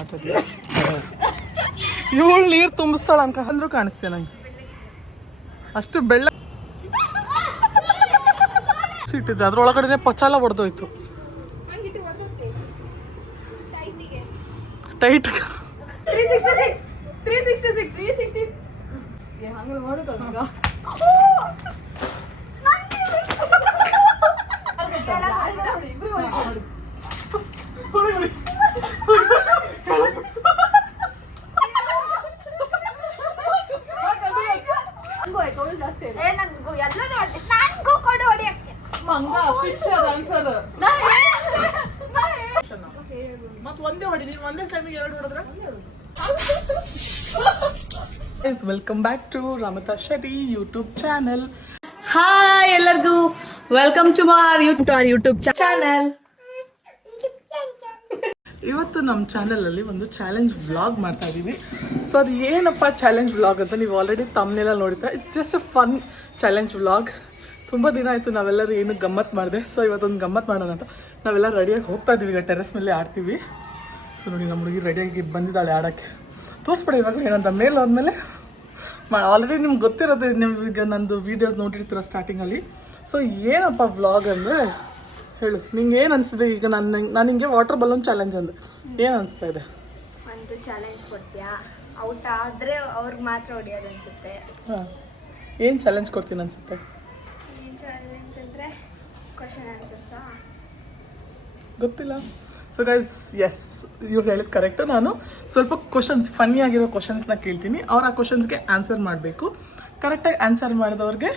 ಮಾತಾಡಿ ಇವಳು ನೀರು ತುಂಬಿಸ್ತಾಳ ಅನ್ಕ ಅಂದ್ರೂ ಕಾಣಿಸ್ತೇನೆ ನಂಗೆ ಅಷ್ಟು ಬೆಳ್ಳ ಇಟ್ಟಿದ್ದೆ ಅದ್ರೊಳಗಡೆ ಪಚಾಲ ಹೊಡೆದೋಯ್ತು ಟೈಟ್ 366 ಮತ್ತೆ ಒಂದೇ ಹೊಡಿ ನೀನು ಒಂದೇ ಟೈಮಿಗೆ 2 ಹೊಡೆದ್ರೆ welcome back to Ramitha Shetty YouTube channel. Hi ಎಲ್ಲರಿಗೂ welcome to our YouTube channel. ಇವತ್ತು ನಮ್ಮ ಚಾನೆಲಲ್ಲಿ ಒಂದು ಚಾಲೆಂಜ್ ವ್ಲಾಗ್ ಮಾಡ್ತಾ ಇದ್ದೀವಿ. ಸೊ ಅದು ಏನಪ್ಪ ಚಾಲೆಂಜ್ ವ್ಲಾಗ್ ಅಂತ ನೀವು ಆಲ್ರೆಡಿ ತಮ್ಮನೆಲ್ಲ ನೋಡಿದ್ರೆ it's just a fun challenge vlog. ತುಂಬ ದಿನ ಆಯಿತು ನಾವೆಲ್ಲರೂ ಏನು ಗಮ್ಮತ್ತು ಮಾಡಿದೆ. ಸೊ ಇವತ್ತೊಂದು ಗಮ್ಮತ್ತು ಮಾಡೋಣ ಅಂತ ನಾವೆಲ್ಲ ರೆಡಿಯಾಗಿ ಹೋಗ್ತಾ ಇದ್ದೀವಿ. ಈಗ ಟೆರೆಸ್ ಮೇಲೆ ಆಡ್ತೀವಿ. ಸೊ ನೋಡಿ ನಮ್ಮ ಹುಡುಗಿ ರೆಡಿಯಾಗಿ ಬಂದಿದ್ದಾಳೆ ಆಡೋಕ್ಕೆ. ತೋರಿಸ್ಬೇಡ ಇವಾಗ ಏನಂತ ಮೇಲೆ ಹೋದ್ಮೇಲೆ ಆಲ್ರೆಡಿ ನಿಮ್ಗೆ ಗೊತ್ತಿರೋದು, ನೀವು ಈಗ ನಂದು ವೀಡಿಯೋಸ್ ನೋಡಿರ್ತೀರ ಸ್ಟಾರ್ಟಿಂಗಲ್ಲಿ. ಸೊ ಏನಪ್ಪ ವ್ಲಾಗ್ ಅಂದರೆ ಹೇಳು, ನಿಂಗೆ ಏನು ಅನಿಸ್ತಿದೆ? ಈಗ ನಾನು ಹಿಂಗೆ ವಾಟರ್ ಬಲೂನ್ ಚಾಲೆಂಜ್ ಅಂದೆ, ಏನು ಅನಿಸ್ತಾ ಇದೆ? ಒಂದು ಚಾಲೆಂಜ್ ಕೊಡ್ತೀಯಾ? ಔಟ್ ಆದರೆ ಅವ್ರಿಗೆ ಮಾತ್ರ ಹೊಡಿಯೋದು ಅನಿಸುತ್ತೆ. ಹಾಂ, ಏನು ಚಾಲೆಂಜ್ ಕೊಡ್ತೀನಿ ಅನಿಸುತ್ತೆ? ಏನು ಚಾಲೆಂಜ್ ಅಂದರೆ ಕ್ವಶನ್ ಆನ್ಸರ್ಸಾ? ಗೊತ್ತಿಲ್ಲ. ಸೊ ಗೈಸ್, ಎಸ್, ಇವ್ರು ಹೇಳಿದ್ದು ಕರೆಕ್ಟು. ನಾನು ಸ್ವಲ್ಪ ಕ್ವಶನ್ಸ್, ಫನ್ನಿ ಆಗಿರೋ ಕ್ವಶನ್ಸ್ನ ಕೇಳ್ತೀನಿ. ಅವ್ರು ಆ ಕ್ವಶನ್ಸ್ಗೆ ಆನ್ಸರ್ ಮಾಡಬೇಕು. ಕರೆಕ್ಟಾಗಿ ಆನ್ಸರ್ ಮಾಡಿದವ್ರಿಗೆ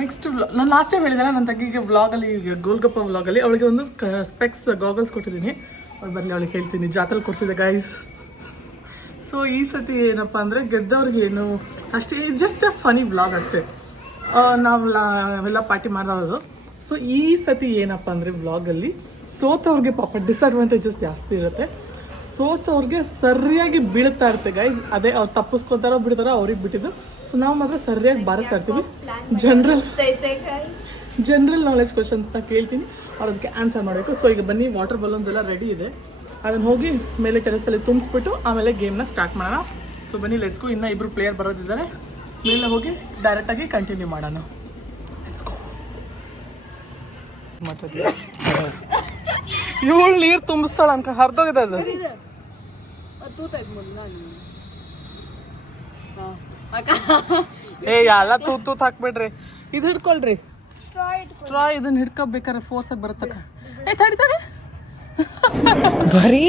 ನೆಕ್ಸ್ಟ್ ನಾನು ಲಾಸ್ಟ್ ಟೈಮ್ ಹೇಳಿದೆ ನನ್ನ ತಂಗಿಗೆ ವ್ಲಾಗಲ್ಲಿ, ಈಗ ಗೋಲ್ಗಪ್ಪ ವ್ಲಾಗಲ್ಲಿ ಅವಳಿಗೆ ಒಂದು ಸ್ಪೆಕ್ಸ್ ಗಾಗಲ್ಸ್ ಕೊಟ್ಟಿದ್ದೀನಿ. ಅವ್ಳು ಬರಲಿ, ಅವಳಿಗೆ ಹೇಳ್ತೀನಿ. ಜಾತ್ರೆ ಕೊಡಿಸಿದೆ ಗೈಸ್. ಸೊ ಈ ಸತಿ ಏನಪ್ಪ ಅಂದರೆ ಗೆದ್ದವ್ರಿಗೆ ಏನು ಅಷ್ಟೇ, ಜಸ್ಟ್ ಅ ಫನಿ ವ್ಲಾಗ್ ಅಷ್ಟೇ. ನಾವೆಲ್ಲ ಪಾರ್ಟಿ ಮಾಡೋದು. ಸೊ ಈ ಸತಿ ಏನಪ್ಪ ಅಂದರೆ ವ್ಲಾಗಲ್ಲಿ ಸೋತವ್ರಿಗೆ ಪಾಪ ಡಿಸ್ಅಡ್ವಾಂಟೇಜಸ್ ಜಾಸ್ತಿ ಇರುತ್ತೆ. ಸೋತವ್ರಿಗೆ ಸರಿಯಾಗಿ ಬೀಳ್ತಾ ಇರುತ್ತೆ ಗೈಸ್. ಅದೇ ಅವ್ರು ತಪ್ಪಿಸ್ಕೊತಾರೋ ಬಿಡ್ತಾರೋ ಅವ್ರಿಗೆ ಬಿಟ್ಟಿದ್ದು. ಸೊ ನಾವು ಮಾತ್ರ ಸರಿಯಾಗಿ ಬಾರಿಸ್ತಾ ಇರ್ತೀವಿ. ಜನರಲ್ ನಾಲೆಜ್ ಕ್ವಶನ್ಸ್ನ ಕೇಳ್ತೀನಿ, ಅವ್ರು ಅದಕ್ಕೆ ಆನ್ಸರ್ ಮಾಡಬೇಕು. ಸೊ ಈಗ ಬನ್ನಿ, ವಾಟರ್ ಬಲೂನ್ಸ್ ಎಲ್ಲ ರೆಡಿ ಇದೆ. ಅದನ್ನು ಹೋಗಿ ಮೇಲೆ ಟೆರೆಸಲ್ಲಿ ತುಂಬಿಸ್ಬಿಟ್ಟು ಆಮೇಲೆ ಗೇಮ್ನ ಸ್ಟಾರ್ಟ್ ಮಾಡೋಣ. ಸೊ ಬನ್ನಿ, ಲೆಟ್ಸ್ ಗೋ. ಇನ್ನೂ 2 ಪ್ಲೇಯರ್ ಬರೋದಿದ್ದಾರೆ. ಮೇಲೆ ಹೋಗಿ ಡೈರೆಕ್ಟಾಗಿ ಕಂಟಿನ್ಯೂ ಮಾಡೋಣ. Let's go. ಮಾತಾಡಿ ಇವಳು ನೀರು ತುಂಬಿಸ್ತಾಳ ಅನ್ಕ ಹರಿದೋಗಿದೆ ಅದು. ಏ ಎಲ್ಲ ತೂತ್ ಹಾಕ್ಬಿಡ್ರಿ. ಇದು ಹಿಡ್ಕೊಳ್ರಿ, ಸ್ಟ್ರಾ. ಇದನ್ನ ಹಿಡ್ಕೋಬೇಕಾರೆ ಫೋರ್ಸ್ ಆಗಿ ಬರುತ್ತಕ್ಕ. ಏ ತಡಿ ತಡಿ, ಬರೀ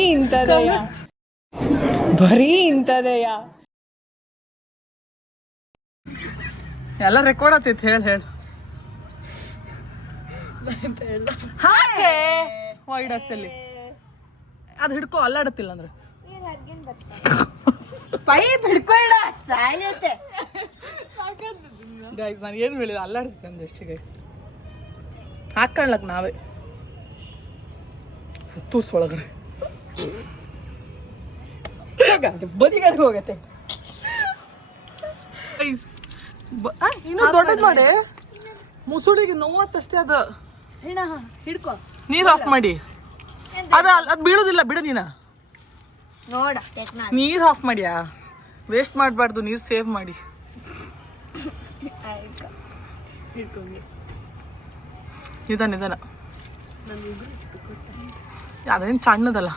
ಇಂಥದೆಯಾ ಎಲ್ಲ ರೆಕಾರ್ಡ್ ಆತೈತಿ. ಹೇಳು ಹಾಕೆ ವೈಡಸ್ಸಲ್ಲಿ ಅದು ಹಿಡ್ಕೊ, ಅಲ್ಲಾಡತ್ತಿಲ್ಲ ಅಂದ್ರೆ ಪೈಪ್ ಹಿಡ್ಕೊಳ್ಳ ಸಾಯತ್ತೆ ಗೈಸ್. ನಾನು ಏನು ಹೇಳಿಲ್ಲ, ಅಲ್ಲಾಡ್ತೈತೆ ಅಂದ್ರೆ ಅಷ್ಟೇ ಗೈಸ್. ಹಾಕೊಳ್ಳಕ್ ನಾವೇ ತೂರ್ಸ್ ಒಳಗಡೆ ಬದಿಗಾರಿಗೆ ಹೋಗತ್ತೆ. ಇನ್ನೂ ದೊಡ್ಡದು ಮಾಡಿ ಮುಸುಳಿಗೆ ನೋವತ್ತಷ್ಟೇ. ಅದು ಹಿಡ್ಕೊ, ನೀರು ಆಫ್ ಮಾಡಿ. ಅದು ಬೀಳೋದಿಲ್ಲ ಬಿಡು. ನೋಡ ನೀರು ಆಫ್ ಮಾಡಿಯಾ? ವೇಸ್ಟ್ ಮಾಡಬಾರ್ದು, ನೀರು ಸೇವ್ ಮಾಡಿ. ನಿಧಾನ. ಅದೇನು ಸಣ್ಣದಲ್ಲ,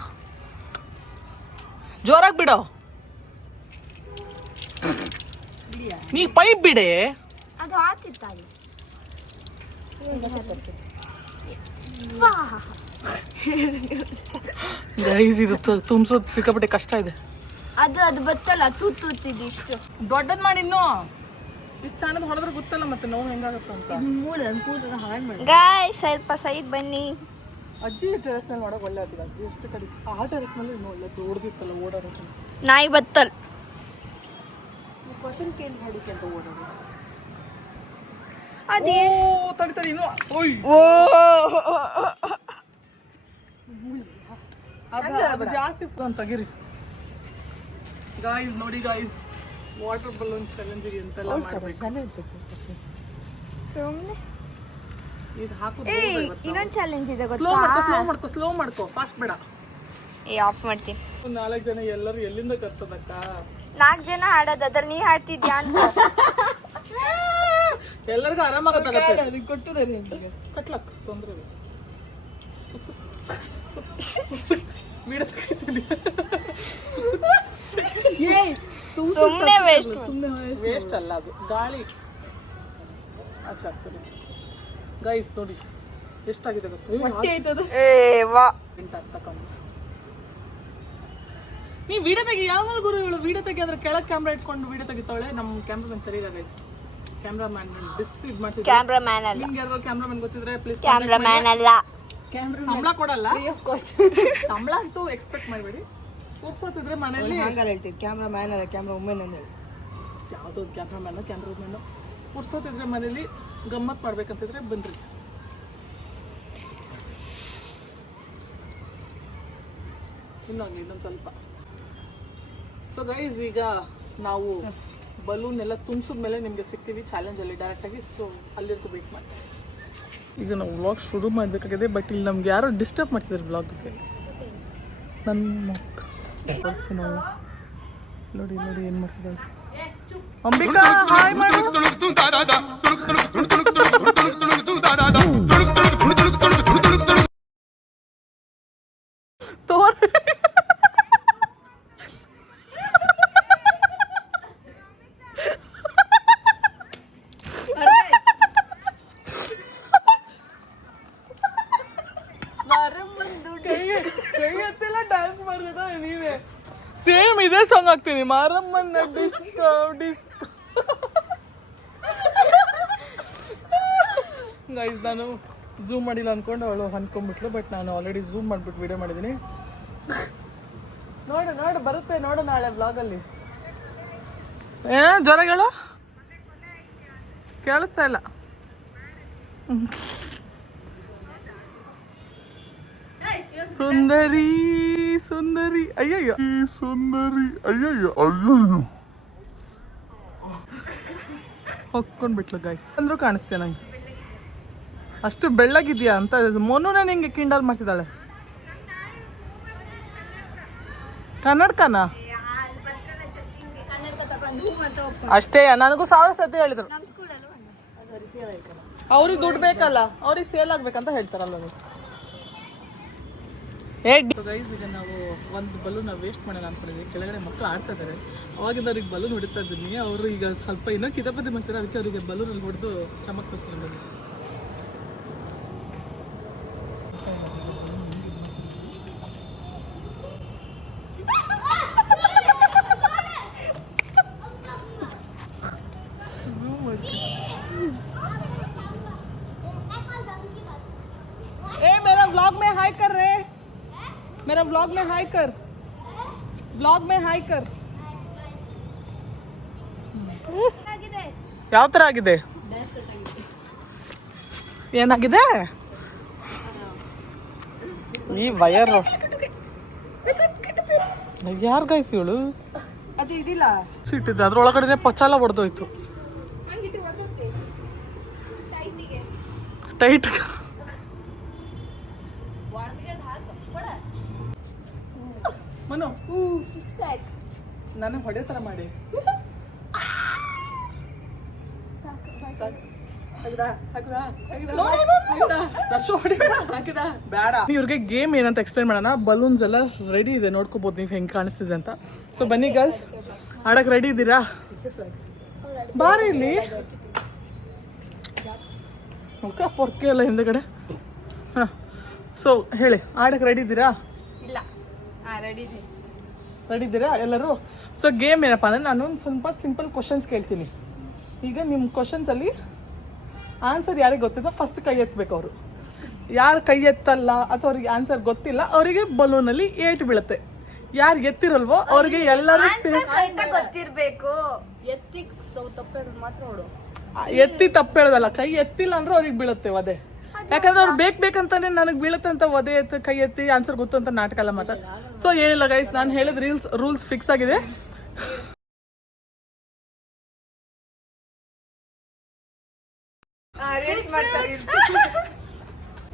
ಜೋರಾಗಿ ಬಿಡೋ. ನೀ ಪೈಪ್ ಬಿಡೆ. ಅದು ಆಗ್ತಿತ್ತ ಗೈಸ್, ಇದು ತುಂಬಿಸೋದು ಸಿಕ್ಕಾಪಟ್ಟೆ ಕಷ್ಟ ಇದೆ. ಅದು ಬತ್ತಲ್ಲ, ತೂತಿದ್ದು ಇಷ್ಟು ದೊಡ್ಡದ್ ಮಾಡಿ. ಇನ್ನೂ ಇಷ್ಟು ಸಣ್ಣದು ಹೊಡೆದ್ರೆ ಗೊತ್ತಲ್ಲ ಮತ್ತೆ ನೋವು ಹೆಂಗಾಗುತ್ತೆ ಅಂತ. ಗಾಯ್ ಸ್ವಲ್ಪ ಸೈಡ್ ಬನ್ನಿ. ಅಜ್ಜಿ ಟೆರೆಸ್ ಮೇಲೆ ಮಾಡೋಕೆ ಒಳ್ಳೆ ಆಗ್ತದೆ. ಅಜ್ಜಿ ಎಷ್ಟು ಕಡೆ ಆ ಟೆರೆಸ್ ಮೇಲೆ ಇನ್ನೂ ಒಳ್ಳೆ ದೊಡ್ಡದಿತ್ತಲ್ಲ ಓಡಾಡೋದು. ನಾಯಿ ಬತ್ತಲ್ ಕ್ವಶನ್ ಕೇಳಿ ಮಾಡಿಕೆ ಅಂತ ಓಡೋದು. ಅದೇ ತಡಿ ಇನ್ನೂ ಅದು ಜಾಸ್ತಿ ತೆಗಿರಿ ಗಾಯ್ಸ್. ನೋಡಿ ಗಾಯ್ಸ್, ವಾಟರ್ ಬಲೂನ್ ಚಾಲೆಂಜಿಗೆ ಎಂತೆಲ್ಲ ಮಾಡಬೇಕು. ಇದು ಹಾಕು. ಇನ್ನೊಂದು ಚಾಲೆಂಜ್ ಇದೆ ಸ್ಲೋ ಮಾಡ್ಕೋ, ಫಾಸ್ಟ್ ಬೇಡ. ಆಫ್ ಮಾಡ್ತೀನಿ. 4 ಜನ ಎಲ್ಲರೂ ಎಲ್ಲಿಂದ ಕರ್ತದಕ್ಕ? 4 ಜನ ಆಡೋದು, ಅದ್ರಲ್ಲಿ ನೀ ಆಡ್ತಿದ್ಯಾ ಅಂತ. ಎಲ್ಲರಿಗೂ ಆರಾಮಾಗತ್ತೆ ಕಟ್ಲಕ್ ತೊಂದ್ರೆ ಸುಮ್ಮನೆ ವೇಸ್ಟ್. ವೇಸ್ಟ್ ಅಲ್ಲ, ಅದು ಗಾಳಿ ಆಚೆ ಆಗ್ತದೆ. ಗೈಸ್ ನೋಡಿ ಎಷ್ಟಾಗಿದೆ ಗೊತ್ತು? ನೀ ವಿಡಿಯೋ ತೆಗಿ. ಯಾವಾಗ ಗುರು ಇವಳು ವಿಡಿಯೋ ತೆಗಿ ಅಂದ್ರೆ ಕೆಳಗೆ ಕ್ಯಾಮ್ರಾ ಇಟ್ಕೊಂಡು ವಿಡಿಯೋ ತೆಗಿತಾಳೆ. ನಮ್ಮ ಕ್ಯಾಮ್ರಾಮನ್ ಸರಿ ಇಲ್ಲ ಗೈಸ್. ಕ್ಯಾಮ್ರಾಮ್ಯಾನ್ ಇದು ಮಾಡ್ತಿದ್ದೆ. ಕ್ಯಾಮ್ರಾಮ್ಯಾನ್ ಅಲ್ಲ, ನಿಮ್ಗೆ ಯಾರು ಕ್ಯಾಮ್ರಾಮನ್ ಗೊತ್ತಿದ್ರೆ ಪ್ಲೀಸ್. ಕ್ಯಾಮ್ರಾಮ್ಯಾನ್ ಅಲ್ಲ, ಸಂಬಳ ಕೊಡಲ್ಲ. ಸಂಬಳ ಅಂತೂ ಎಕ್ಸ್ಪೆಕ್ಟ್ ಮಾಡಬೇಡಿ. ಕೂರ್ಸೋತಿದ್ರೆ ಮನೆಯಲ್ಲಿ ಹೇಳ್ತೀವಿ ಕ್ಯಾಮ್ರಾಮ್ಯಾನ್ ಅಲ್ಲ, ಕ್ಯಾಮ್ರಾ ವುಮೆನ್ ಅಂತ ಹೇಳಿ. ಯಾವುದೋ ಕ್ಯಾಮ್ರಾಮ್ಯಾನು ಕೂರ್ಸೋತಿದ್ರೆ ಮನೇಲಿ ಗಮ್ಮತ್ ಮಾಡ್ಬೇಕಂತಿದ್ರೆ ಬನ್ರಿ. ಇನ್ನೊಂದು ಸ್ವಲ್ಪ. ಸೊ ಗೈಸ್, ಈಗ ನಾವು ಬಲೂನ್ ಎಲ್ಲ ತುಂಬಿಸಿದ ಮೇಲೆ ನಿಮಗೆ ಸಿಗ್ತೀವಿ ಚಾಲೆಂಜಲ್ಲಿ ಡೈರೆಕ್ಟಾಗಿ. ಸೊ ಅಲ್ಲಿರ್ಗೂ ವೇಟ್ ಮಾಡ್ತೀವಿ. ಈಗ ನಾವು ವ್ಲಾಗ್ ಶುರು ಮಾಡಬೇಕಾಗಿದೆ, ಬಟ್ ಇಲ್ಲಿ ನಮ್ಗೆ ಯಾರೋ ಡಿಸ್ಟರ್ಬ್ ಮಾಡ್ತಿದ್ದಾರೆ ವ್ಲಾಗ್ಗೆ. ನನ್ನ ನೋಡಿ ಏನು ಮಾಡ್ತಿದ್ದಾರೆ. ಅಂಬಿಕಾ ಹಾಯ್ ಮಾಡು. ಡ್ಯಾನ್ಸ್ ಮಾಡ್ತಿದ್ದ ನೀವೇ ಸೇಮ್ ಇದೇ ಸಾಂಗ್ ಹಾಕ್ತೀನಿ. ಮಾರಮ್ಮನ ಡಿಸ್ಕೋ ಡಿಸ್ಕೋ. ಗೈಸ್, ನಾನು ಝೂಮ್ ಮಾಡಿಲ್ಲ ಅನ್ಕೊಂಡು ಅವಳು ಅನ್ಕೊಂಡ್ಬಿಟ್ಲು, ಬಟ್ ನಾನು ಆಲ್ರೆಡಿ ಝೂಮ್ ಮಾಡಿಬಿಟ್ಟು ವಿಡಿಯೋ ಮಾಡಿದ್ದೀನಿ. ನೋಡು ಬರುತ್ತೆ ನೋಡು ನಾಳೆ ವ್ಲಾಗಲ್ಲಿ. ಜ್ವರಗಳು ಕೇಳಿಸ್ತಾ ಇಲ್ಲ. ಸುಂದರಿ ಸುಂದರಿ ಅಯ್ಯಯ್ಯೋ, ಸುಂದರಿ ಅಯ್ಯಯ್ಯೋ ಅಯ್ಯಯ್ಯೋ ಹೊಕ್ಕೊಂಡ್ಬಿಟ್ಲು ಗೈಸ್. ಅಂದ್ರೂ ಕಾಣಿಸ್ತೇ ನಂಗೆ. ಅಷ್ಟು ಬೆಳ್ಳಗಿದ್ಯಾ ಅಂತ ಮೊನ್ನೆ ನಿಂಗೆ ಕಿಂಡಲ್ ಮಾಡ್ತಿದ್ದಾಳೆ. ಕನ್ನಡಕನ ಅಷ್ಟೇ, ನನಗೂ 1000 ಸತಿ ಹೇಳಿದ್ರು. ಅವ್ರಿಗೆ ದುಡ್ಡು ಬೇಕಲ್ಲ, ಅವ್ರಿಗೆ ಸೇಲ್ ಆಗ್ಬೇಕಂತ ಹೇಳ್ತಾರಲ್ಲ. ಗೈಸ್, ಈಗ ನಾವು ಒಂದು ಬಲೂನ್ ವೇಸ್ಟ್ ಮಾಡೋಣ ಅನ್ಕೊಂಡಿದ್ವಿ. ಕೆಳಗಡೆ ಮಕ್ಕಳು ಆಡ್ತಾ ಇದ್ದಾರೆ. ಅವಾಗಿಂದ ಅವ್ರಿಗೆ ಬಲೂನ್ ಹೊಡಿತಾ ಇದ್ದೀನಿ. ಅವರು ಈಗ ಸ್ವಲ್ಪ ಇನ್ನೂ ಕಿತಾಪತಿ ಮಾಡ್ತಾರೆ. ಅದಕ್ಕೆ ಅವರಿಗೆ ಬಲೂನಲ್ಲಿ ಹೊಡೆದು ಚಮಕ್ ಬರ್ತೀನಿ ಬಂದು. मेरा व्लॉग में हाई कर रहे, मेरा व्लॉग में हाई कर, व्लॉग में हाई कर. ಯಾವ ಥರ ಆಗಿದೆ? ಏನಾಗಿದೆ? ಈ ವಯರ್ ಯಾರು ಗೈಸ್ ಇವಳು? ಅದು ಇದಿಲ್ಲ ಸಿಟ್ಟಿದ್ದೆ, ಅದ್ರೊಳಗಡೆ ಪಚಾಲ ಹೊಡೆದೋಯ್ತು. ಟೈಟ್ ಮನು ನನಗೆ ಹೊಡೆ ಥರ ಮಾಡಿ. ಇವ್ರಿಗೆ ಗೇಮ್ ಏನಂತ ಎಕ್ಸ್ಪ್ಲೈನ್ ಮಾಡೋಣ. ಬಲೂನ್ಸ್ ಎಲ್ಲ ರೆಡಿ ಇದೆ, ನೋಡ್ಕೋಬೋದು ನೀವು ಹೆಂಗೆ ಕಾಣಿಸ್ತಿದೆ ಅಂತ. ಸೊ ಬನ್ನಿ ಗರ್ಲ್ಸ್, ಆಡಕ್ಕೆ ರೆಡಿ ಇದ್ದೀರಾ? ಬಾರಿ ಇಲ್ಲಿ ಮುಖ ಪೊರ್ಕೆ ಎಲ್ಲ ಹಿಂದೆಗಡೆ. ಹಾಂ, ಸೊ ಹೇಳಿ, ಆಡಕ್ಕೆ ರೆಡಿ ಇದ್ದೀರಾ? ಇಲ್ಲ, ರೆಡಿ ಇದ್ದೀರಾ ಎಲ್ಲರೂ? ಸೊ ಗೇಮ್ ಏನಪ್ಪ ಅಂದರೆ, ನಾನು ಒಂದು ಸ್ವಲ್ಪ ಸಿಂಪಲ್ ಕ್ವಶನ್ಸ್ ಕೇಳ್ತೀನಿ. ಈಗ ನಿಮ್ಮ ಕ್ವಶನ್ಸಲ್ಲಿ ಆನ್ಸರ್ ಯಾರಿಗೆ ಗೊತ್ತಿದೆ ಫಸ್ಟ್ ಕೈ ಎತ್ತಬೇಕು. ಅವರು ಯಾರು ಕೈ ಎತ್ತಲ್ಲ ಅಥವಾ ಅವ್ರಿಗೆ ಆನ್ಸರ್ ಗೊತ್ತಿಲ್ಲ ಅವರಿಗೆ ಬಲೂನಲ್ಲಿ ಏಟು ಬೀಳುತ್ತೆ. ಯಾರು ಎತ್ತಿರಲ್ವೋ ಅವ್ರಿಗೆ ಎಲ್ಲರೂ ಗೊತ್ತಿರ್ಬೇಕು. ಎತ್ತಿ ತಪ್ಪೇಳೋದು ಮಾತ್ರ ನೋಡು. ಎತ್ತಿ ತಪ್ಪು ಹೇಳೋದಲ್ಲ, ಕೈ ಎತ್ತಿಲ್ಲ ಅಂದ್ರೆ ಅವ್ರಿಗೆ ಬೀಳುತ್ತೆ ಒದೆ. ಯಾಕಂದ್ರೆ ಅವ್ರು ಬೇಕಂತಾನೆ ನನಗೆ ಬೀಳುತ್ತೆ ಅಂತ ಒದೆ ಎತ್ತು ಕೈ ಎತ್ತಿ ಆನ್ಸರ್ ಗೊತ್ತು ಅಂತ ನಾಟಕ ಎಲ್ಲ ಮಾಡ್ತಾರೆ. ಸೊ ಏನಿಲ್ಲ ಗೈಸ್, ನಾನು ಹೇಳಿದ ರೂಲ್ಸ್ ಫಿಕ್ಸ್ ಆಗಿದೆ.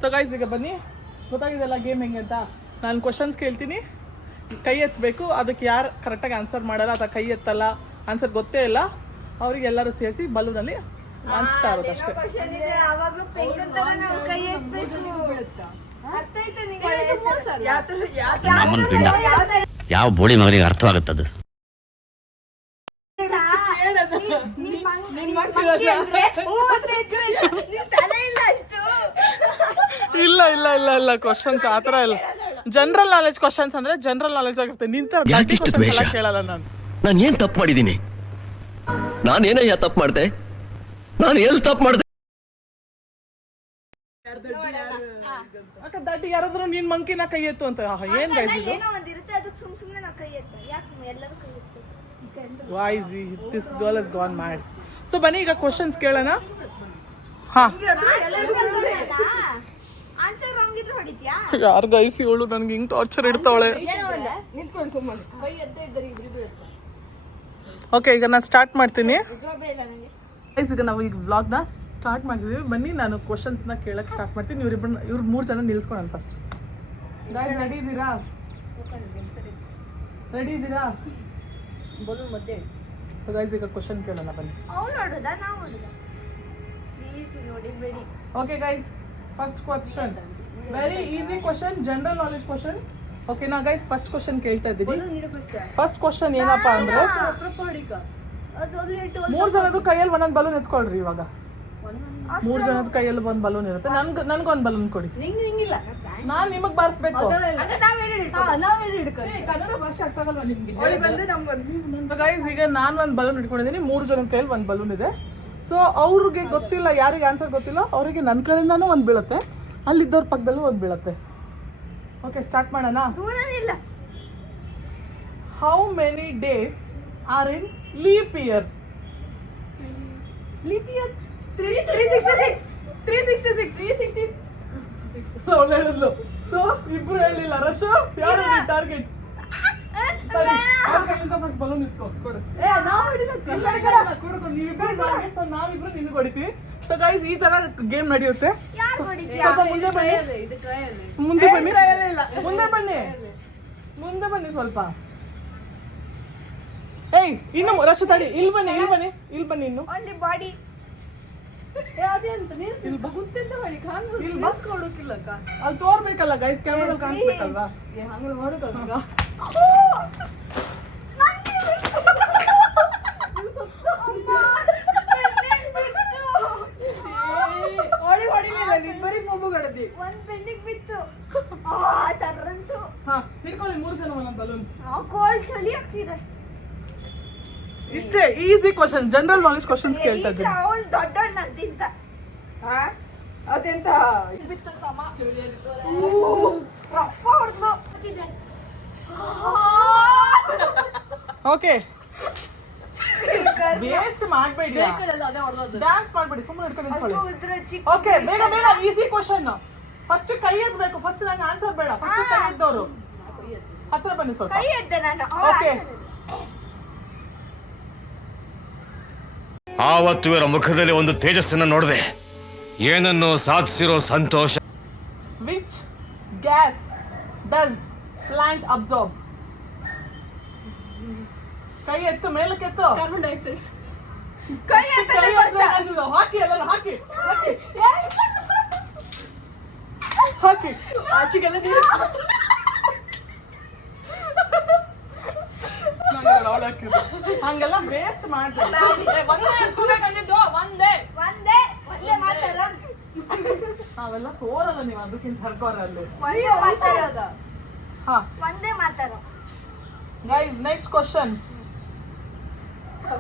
ಸೊ ಗೈಸ್, ಈಗ ಬನ್ನಿ, ಗೊತ್ತಾಗಿದೆಲ್ಲ ಗೇಮ್ ಹೆಂಗೆ ಅಂತ. ನಾನು ಕ್ವಶನ್ಸ್ ಕೇಳ್ತೀನಿ, ಕೈ ಎತ್ತಬೇಕು. ಅದಕ್ಕೆ ಯಾರು ಕರೆಕ್ಟಾಗಿ ಆನ್ಸರ್ ಮಾಡಲ್ಲ ಅಥವಾ ಕೈ ಎತ್ತಲ್ಲ, ಆನ್ಸರ್ ಗೊತ್ತೇ ಇಲ್ಲ, ಅವ್ರಿಗೆ ಎಲ್ಲರೂ ಸೇರಿಸಿ ಬಲೂನಲ್ಲಿ ಹಂಚ್ತಾ ಇರೋದು ಅಷ್ಟೇ. ಕ್ವಶನ್ ಇದೆ ಯಾವಾಗ್ಲೂ ಪೆನ್ ಅಂತ ನಾವು ಕೈ ಎತ್ತಬೇಕು. ಅರ್ಥ ಆಯ್ತಾ ನಿಮಗೆ? ಅಮ್ಮನ ಪಿಂಡ ಯಾವ ಬೋಳಿ ಮಗನಿಗೆ ಅರ್ಥವಾಗುತ್ತದು? ಇಲ್ಲ ಇಲ್ಲ ಇಲ್ಲ ಇಲ್ಲ ಕ್ವಶನ್ಸ್ ಆ ಥರ ಇಲ್ಲ. ಜನರಲ್ ನಾಲೆಜ್ ಕ್ವಶನ್ಸ್ ಅಂದ್ರೆ ಜನರಲ್ ನಾಲೆಜ್ ಆಗಿರುತ್ತೆ. ನಿಂತರ ಕೇಳಲ್ಲ ನಾನು. ನಾನು ಏನ್ ತಪ್ಪು ಮಾಡಿದ್ದೀನಿ? ನಾನೇನಯ್ಯ ತಪ್ಪು ಮಾಡ್ದೆ? ನಾನು ಎಲ್ಲಿ ತಪ್ಪು ಮಾಡ್ದೆ? ಅಕ್ಕ ದಡ್ಡಿ ಯಾರಾದ್ರೂ ನೀನ್ ಮಂಕಿನ ಕೈ ಎತ್ತು ಅಂತ ಏನ್ ಗೈಸ್ ಇದು? ಏನೋ ಒಂದಿರುತ್ತೆ ಅದಕ್ಕೆ ಸುಮ್ನೆ ನಾವು ಕೈ ಎತ್ತ. ಯಾಕೆ ಎಲ್ಲರೂ ಕೈ ಎತ್ತಬೇಕು? ವಾಯ್ಸಿ this girl is gone mad. So ಬನ್ನಿ ಈಗ ಕ್ವಶನ್ಸ್ ಕೇಳೋಣ. ಹಾ ಆನ್ಸರ್ ರಾಂಗ್ ಇದ್ರೆ ಹೊಡಿತ್ಯಾ? ಯಾರು ಗೈಸ್ ಇವಳು ನನ್ಗೆ ಹಿಂಗ್ ಟಾರ್ಚರ್ ಇಡ್ತಾವಳೆ. ಓಕೆ ಈಗ ನಾನು ಸ್ಟಾರ್ಟ್ ಮಾಡ್ತೀನಿ. ಗೈಸ್ ಈಗ ನಾವು ಈಗ ವ್ಲಾಗ್ನ ಸ್ಟಾರ್ಟ್ ಮಾಡ್ತಿದ್ದೀವಿ. ಬನ್ನಿ ನಾನು ಕ್ವಶನ್ಸ್ನ ಕೇಳಕ್ಕೆ ಸ್ಟಾರ್ಟ್ ಮಾಡ್ತೀನಿ. ಇವ್ರು 3 ಜನ ನಿಲ್ಸ್ಕೊಂಡು ಫಸ್ಟ್. ರೆಡಿ ಇದ್ದೀರಾ? ರೆಡಿ ಇದ್ದೀರಾ? ಗೈಸ್ ಈಗ ಕ್ವಶನ್ ಕೇಳೋಣ ಬನ್ನಿ. ಅವ್ನು ಹೊಡುದಾ ನಾವು ಹೊಡುದಾ? ಪ್ಲೀಸ್ ನೋಡಿಬೇಡಿ. Okay guys first question very easy question, general knowledge question. ಓಕೆನಾ ಗೈಸ್? ಫಸ್ಟ್ ಕ್ವಶನ್ ಕೇಳ್ತಾ ಇದ್ದೀವಿ. ಫಸ್ಟ್ ಕ್ವಶನ್ ಏನಪ್ಪಾ ಅಂದ್ರೆ 3 ಜನದ ಕೈಯಲ್ಲಿ ಒಂದೊಂದು ಬಲೂನ್ ಎತ್ಕೊಳ್ರಿ. ಇವಾಗ 3 ಜನದ ಕೈಯಲ್ಲಿ ಒಂದು ಬಲೂನ್ ಇರುತ್ತೆ. ನನ್ಗೊಂದು ಬಲೂನ್ ಕೊಡಿ. ನಾನ್ ನಿಮಗ್ ಬಾರಿಸ್ಬೇಕು. ಕನ್ನಡ ಭಾಷೆ ಅರ್ಥ ಆಗಲ್ವಾ ನಿಮ್ಗೆ? ಗೈಸ್ ಈಗ ನಾನು ಒಂದು ಬಲೂನ್ ಇಟ್ಕೊಂಡಿದ್ದೀನಿ. 3 ಜನದ ಕೈಯಲ್ಲಿ ಒಂದು ಬಲೂನ್ ಇದೆ. ಸೊ ಅವ್ರಿಗೆ ಗೊತ್ತಿಲ್ಲ, ಯಾರಿಗೆ ಆನ್ಸರ್ ಗೊತ್ತಿಲ್ಲ ಅವರಿಗೆ ನನ್ನ ಕಡೆಯಿಂದಾನು ಒಂದು ಬೀಳುತ್ತೆ, ಅಲ್ಲಿದ್ದವ್ರ ಪಕ್ಕದಲ್ಲೂ ಒಂದು ಬೀಳುತ್ತೆ. ಓಕೆ ಸ್ಟಾರ್ಟ್ ಮಾಡೋಣ. ದೂರನಿಲ್ಲ. How many days are in leap year? Leap year 366 366 ಅವಳು ಹೇಳಿದ್ಲು. ಸೊ ಇಬ್ರು ಹೇಳಿಲ್ಲ. ರಶು ಯಾರು ಟಾರ್ಗೆಟ್? ಫಸ್ಟ್ ಬಲೂನ್ ಇಸ್ಕೊ ಕೊಡು. ನಾವಿಬ್ರು ನಿಮಗೆ ಹೊಡಿತೀವಿ. ಸೊ ಗೈಸ್ ಈ ತರ ಗೇಮ್ ನಡೆಯುತ್ತೆ. ಯಾರು ಹೊಡಿತ್ಯಾ? ಮುಂದೆ ಬನ್ನಿ, ಮುಂದೆ ಬನ್ನಿ, ಮುಂದೆ ಬನ್ನಿ, ಮುಂದೆ ಬನ್ನಿ ಸ್ವಲ್ಪ. ಏಯ್ ಇನ್ನು ರಶು ತಡಿ. ಇಲ್ಲಿ ಬನ್ನಿ, ಇಲ್ಲಿ ಬನ್ನಿ, ಇಲ್ಲಿ ಬನ್ನಿ. ಇನ್ನು ಓನ್ಲಿ ಬಾಡಿ. ಅಲ್ಲಿ ತೋರ್ಬೇಕಲ್ಲ ಗೈಸ್, ಕ್ಯಾಮೆರಾ ಕಾಣಿಸ್ಬೇಕಲ್ವಾ? ಒಂದ್ ಪೆನ್ನಿಗೆ ಬಿತ್ತು. ತರ್ರಂತು. ಹಾ ಹಿಡ್ಕೊಳ್ಳಿ 3 ಜನ ಒಂದೊಂದು ಬಲೂನ್. ಕೋಲ್ಡ್ ಚಳಿ ಆಗ್ತಿದೆ. ಇಷ್ಟೇ easy question, general knowledge questions ಕೇಳ್ತಾ ಇದ್ದೀನಿ. ಅವಳು ದೊಡ್ಡವಳು ನಂತಿಂತ. ಅದೆಂತ ಬಿತ್ತು ಸಮ. ರಪ್ಪ ಹೊಡ್ದು. ಓಕೆ ವೇಸ್ಟ್ ಮಾಡಬೇಡಿ, ಡ್ಯಾನ್ಸ್ ಮಾಡಬೇಡಿ, ಸುಮ್ಮನೆ ಹಿಡ್ಕೊಂಡು ನಿಂತ್ಕೊಳ್ಳಿ. ಓಕೆ ಬೇಗ ಬೇಗ ಈಸಿ ಕ್ವಶನ್. ಫಸ್ಟ್ ಕೈ ಎತ್ತಬೇಕು. ಫಸ್ಟ್ ನಂಗೆ ಆನ್ಸರ್ ಬೇಡ, ಫಸ್ಟ್ ಕೈ ಎದ್ದವರು ಹತ್ರ ಬನ್ನಿ ಸ್ವಲ್ಪ. ಕೈ ಎದ್ದೆ ನಾನು. ಓಕೆ ಆವತ್ತು ಇವರ ಮುಖದಲ್ಲಿ ಒಂದು ತೇಜಸ್ಸನ್ನು ನೋಡಿದೆ, ಏನನ್ನು ಸಾಧಿಸಿರೋ ಸಂತೋಷ. Which gas does plant absorb? ಕೈ ಎತ್ತು, ಮೇಲಕ್ಕೆ ಎತ್ತು. Carbon dioxide. ಕೈ ಎತ್ತು. ಹಾಕಿ ಎಲ್ಲರೂ ಹಾಕಿ ಹಾಕಿ ಹಾಕಿ. ಆಚೆಗೆಲ್ಲ ನೀರು. ಹಂಗೆಲ್ಲ ವೇಸ್ಟ್ ಮಾಡ್ಬೇಡಿ. ಒಂದೇ ಎತ್ಕೋಬೇಕಂದಿದ್ದು, ಒಂದೇ ಒಂದೇ ಒಂದೇ ಮಾತಾರ. ನಾವೆಲ್ಲ ತೋರಲ್ಲ, ನೀವು ಅದಕ್ಕಿಂತ ಹರ್ಕೋರಲ್ಲಿ. ಒಂದೇ ಮಾತಾಡೋದ. ಹಾ ಒಂದೇ ಮಾತಾರ. Guys next question.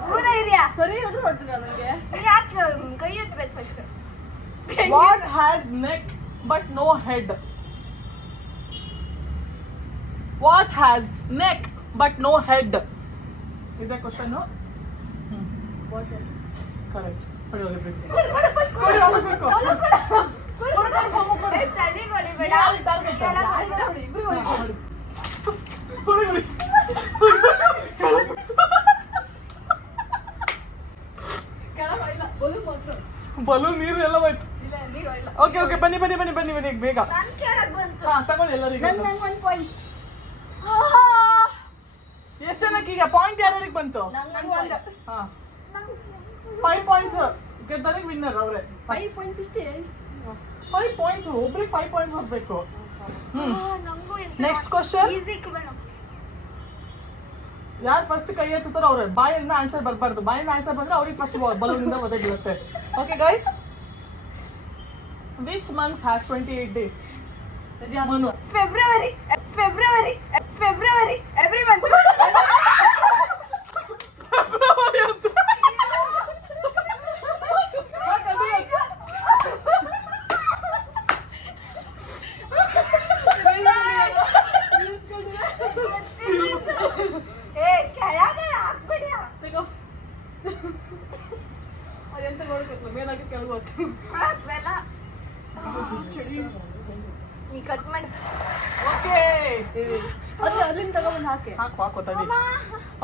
ದೂರ ಇರ್ಯಾ. ಸರಿ ಹುಡುಗ ಹೊಡ್ತೀರಾ ನನಗೆ? ಯಾಕೆ ಕೈ ಎತ್ತಬೇಕು first? What has neck but no head? What has neck but no head? ಇದೆ ಕ್ವಶನ್. ಕರೆಕ್ಟ್. ಹೊಡಿ ಹೋಗಬೇಕು. ಹೊಡಿ ಹೋಗಬೇಕು. ಚಳಿ ಹೊಡಿಬೇಡ. ಬಲೂನ್ ನೀರು ಎಲ್ಲ ಹೋಯ್ತು. ಓಕೆ ಓಕೆ ಬನ್ನಿ ಬನ್ನಿ ಬನ್ನಿ ಬನ್ನಿ ಬನ್ನಿ ಬೇಗ. ನನ್ ಕೇಳಕ್ ಬಂತು. ಹಾ ತಗೊಳ್ಳಿ ಎಲ್ಲರಿಗೆ. ನಂಗೆ 1 ಪಾಯಿಂಟ್. ಎಷ್ಟು ಜನಕ್ಕೆ ಈಗ ಪಾಯಿಂಟ್ ಯಾರಿಗೆ ಬಂತು? ಹಾ 5 ಪಾಯಿಂಟ್ಸ್ ಗೆದ್ದರಿಗೆ ವಿನ್ನರ್ ಅವರೇ. 5 ಪಾಯಿಂಟ್ ಇಷ್ಟೇ. 5 ಪಾಯಿಂಟ್ಸ್ ಒಬ್ರಿಗೆ 5 ಪಾಯಿಂಟ್ಸ್ ಹೋಗ್ಬೇಕು. ನಂಗೂ ನೆಕ್ಸ್ಟ್ ಕ್ವಶನ್. ಈಸಿ ಕೇಳೋಣ. ಯಾರು ಫಸ್ಟ್ ಕೈ ಎತ್ತುತ್ತಾರೋ ಅವ್ರೆ. ಬಾಯಿಂದ ಆನ್ಸರ್ ಬರಬಾರ್ದು. ಬಾಯಿಂದ ಆನ್ಸರ್ ಬಂದ್ರೆ ಅವ್ರಿಗೆ ಫಸ್ಟ್ ಬಲೂನ್ ಇಂದ ಒದೆ ಬೀಳುತ್ತೆ. Okay guys, which month has 28 days? Manu. February every month. February ಅಂತ. ಕೆಳಗಡೆ ಹಾಕ್ಬಿಡಿ. ಅದೆಂತ ನೋಡ್ಬೇಕು ಮೇಲಾಗಿ ಕೆಳಗೆ ಹೋಗ್ತೀನಿ. ಹಾಕ್ಬೇಡ. ನೀ ಕಟ್ ಮಾಡಿ. ಓಕೆ ಅದನ್ನ ತಗೊಂಡು ಹಾಕಿ. ಹಾಕು ತಡಿ.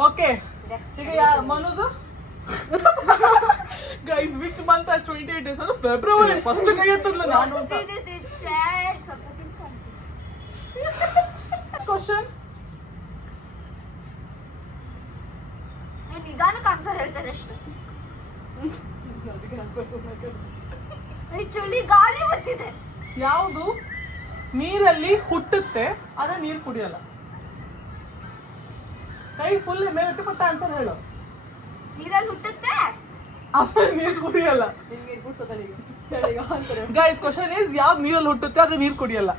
ಓಕೆ ಈಗ ಮನುದು guys which month has 28 days ಅಂದ್ರೆ ಫೆಬ್ರವರಿ. ಫಸ್ಟ್ ಕೈ ಎತ್ತದ್ಲ ನಾನು ಅಂತ. ಕ್ವಶನ್. ನಿಧಾನಕ್ಕೆ ಆನ್ಸರ್ ಹೇಳ್ತಾರೆ ಅಷ್ಟು. ಚಳಿ ಗಾಳಿ ಬರ್ತಿದೆ. ಯಾವುದು ನೀರಲ್ಲಿ ಹುಟ್ಟುತ್ತೆ ಆದ್ರೆ ನೀರು ಕುಡಿಯಲ್ಲ? ಕೈ ಫುಲ್ ಮೇಲೆ ಮತ್ತೆ ಆನ್ಸರ್ ಹೇಳು. ನೀರಲ್ಲಿ ಹುಟ್ಟುತ್ತೆ ಆದ್ರೆ ನೀರು ಕುಡಿಯಲ್ಲ. ಗೈಸ್ ಕ್ವಶನ್ ಇಸ್ ಯಾವ್ದು ನೀರಲ್ಲಿ ಹುಟ್ಟುತ್ತೆ ಆದ್ರೆ ನೀರು ಕುಡಿಯಲ್ಲ?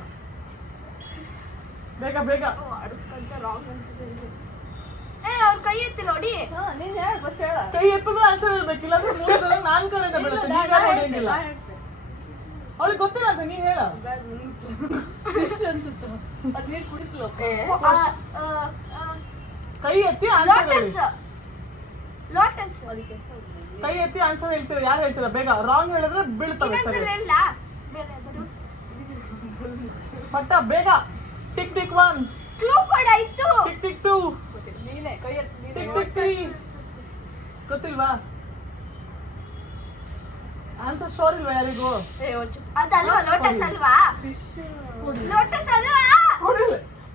ಬೇಗ ಬೇಗ. ಆಡಿಸ್ಕೊಂತ ರಾಂಗ್ ಅನ್ಸುತ್ತೆ. ಅವ್ರ ಕೈ ಎತ್ತಿ ನೋಡಿ. ನೀನ್ ಹೇಳ ಫಸ್ಟ್ ಹೇಳ. ಕೈ ಎತ್ತಿದ್ರೆ ಆನ್ಸರ್ ಹೇಳ್ಬೇಕಿಲ್ಲ ಅಂದ್ರೆ ಮೂರರಲ್ಲಿ ನಾನ್ ಕಡೆಯಿಂದ ಬೀಳುತ್ತೆ. ನೀವ್ ಯಾರು ಹೊಡೆಯಂಗಿಲ್ಲ. ಅವಳಿಗೆ ಗೊತ್ತಿಲ್ಲ ಅಂತ ನೀ ಹೇಳ. ಕೈ ಎತ್ತಿ ಆನ್ಸರ್ ಹೇಳಿ. ಲೋಟಸ್. ಕೈ ಎತ್ತಿ ಆನ್ಸರ್ ಹೇಳ್ತೀರಾ? ಯಾರು ಹೇಳ್ತೀರಾ? ಬೇಗ. ರಾಂಗ್ ಹೇಳಿದ್ರೆ ಬೀಳ್ತವೆ. ಸರಿ ಪಟ್ಟ ಬೇಗ. ಟಿಕ್ ಟಿಕ್ 1, ಕ್ಲೂ ಕೊಡಾಯ್ತು. Tick tick 2, tick tick 3. ಗೊತ್ತಿಲ್ವಾ? ಆನ್ಸರ್ ಶೋರ್ ಇಲ್ವಾ ಯಾರಿಗೂ? ಅದಲ್ವಾ ಲೋಟಸ್ ಅಲ್ವಾ? ಲೋಟಸ್ ಅಲ್ವಾ?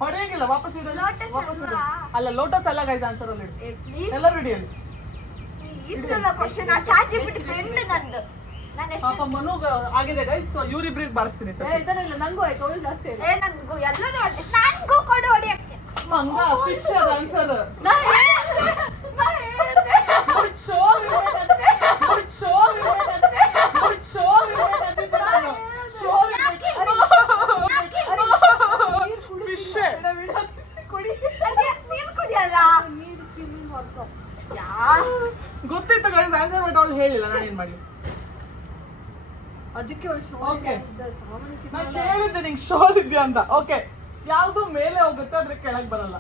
ಹೊಡೆಯಂಗಿಲ್ಲ. ವಾಪಸ್ ಇಡು. ಲೋಟಸ್ ವಾಪಸ್ ಇಡು. ಅಲ್ವಾ? ಅಲ್ಲ ಲೋಟಸ್ ಅಲ್ಲ ಗೈಸ್. ಆನ್ಸರ್ ಅಲ್ಲಿ ಇಡು. ಎಲ್ಲ ರೆಡಿಯಲ್ಲಿ. ಇದ್ರಲ್ಲ ಕ್ವಶನ್. ಆ ಚಾರ್ಜ್ ಬಿಟ್ಟು ಫ್ರೆಂಡ್ ನಂದು. ನಾನು ಎಷ್ಟು ಪಾಪ ಮನುಗ ಆಗಿದೆ ಗೈಸ್. ಇವ್ರಿಬ್ರಿಗೆ ಬಾರಿಸ್ತೀನಿ ಸರ್. ನಂಗೂ ಆಯ್ತು. ಅವಳು ಜಾಸ್ತಿ ನಂಗೂ ಎಲ್ಲರೂ ನಂಗೂ ಕೊಡು ಹೊಡಿಯಕ್ಕೆ. ಮಂಗ ಫಿಶ್ ಅದ ಆನ್ಸರ್. ಫಿಶ್ ನೀರು ಕುಡಿಯಲ್ಲ. ಗೊತ್ತಿತ್ತು ಗೈಸ್ ಆನ್ಸರ್ ಬಟ್ ಅವ್ಳು ಹೇಳಿಲ್ಲ. ನಾನೇನ್ ಮಾಡ್ಲಿ? ಅದಕ್ಕೆ ಓಕೆ ನಾನು ಕೇಳಿದ್ದೆ ನಿಂಗೆ ಶೋರ್ ಇದೆಯಾ ಅಂತ. ಓಕೆ ಯಾವ್ದು ಮೇಲೆ ಹೋಗುತ್ತೆ ಆದ್ರೆ ಕೆಳಗ್ ಬರಲ್ಲ?